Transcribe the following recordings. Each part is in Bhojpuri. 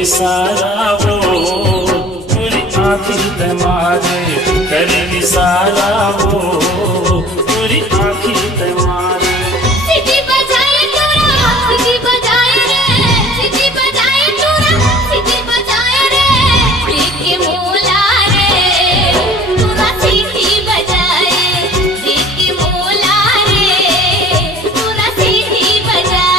इशारा वो पूरी आँखी पे मारे, करे इशारा वो पूरी आँखी पे मारे। सिटी बजाए तोरा, सिटी बजाए रे, सिटी बजाए तोरा, सिटी बजाए रे, लेके मोला रे, तोरा सिटी बजाए, लेके मोला रे, तोरा सिटी बजाए।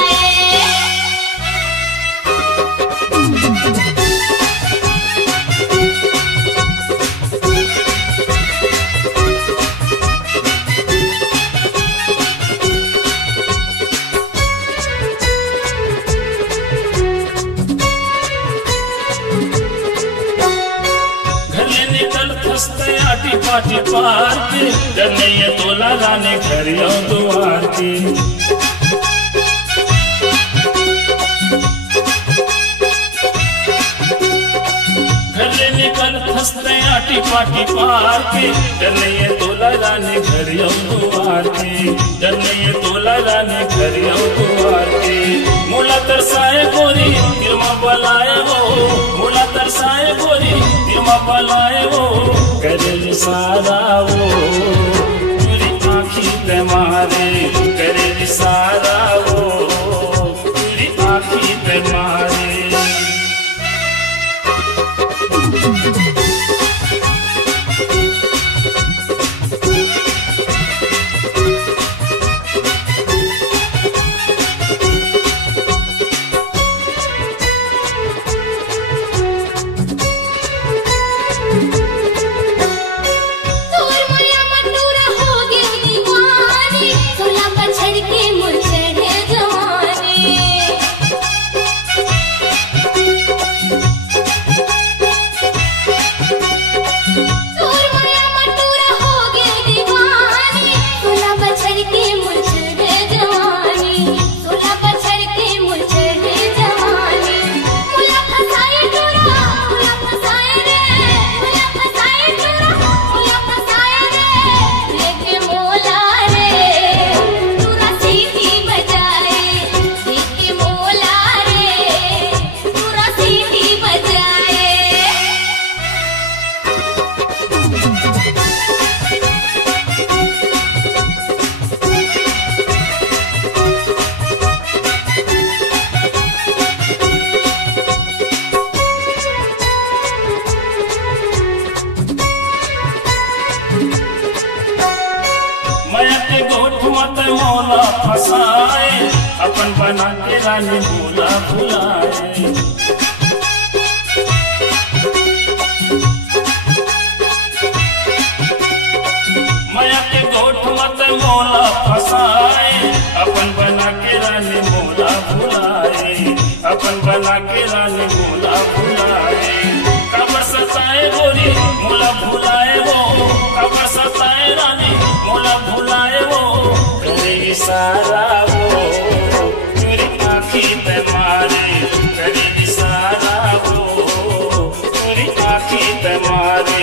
आटी पाटी पार के डरने ये तोला लाने घर यो द्वार के। घर निकल फंसते आटी पाटी पार के डरने ये तोला लाने घर यो द्वार के, डरने ये तोला लाने घर यो द्वार के। मोला तरसाए गोरी दिलमा बलाए वो, मोला तरसाए गोरी दिलमा बलाए वो, करे इशारा वो पूरी आँखी पे मारे, करे इशारा वो पूरी आँखी पे मारे। मत मौला फसाए, अपन बना के रानी भूला भुलाए। माया के गोठ मत मौला फसाए, अपन बना के रानी भूला भुलाए, अपन बना के रानी भूला भुलाए। कबर सताए गोरी मोला भुलाए वो, कबर सताए रानी मोला भुलाए वो, करे इशारा वो पूरी आँखी पे मारे, करे इशारा वो पूरी आँखी पे मारे।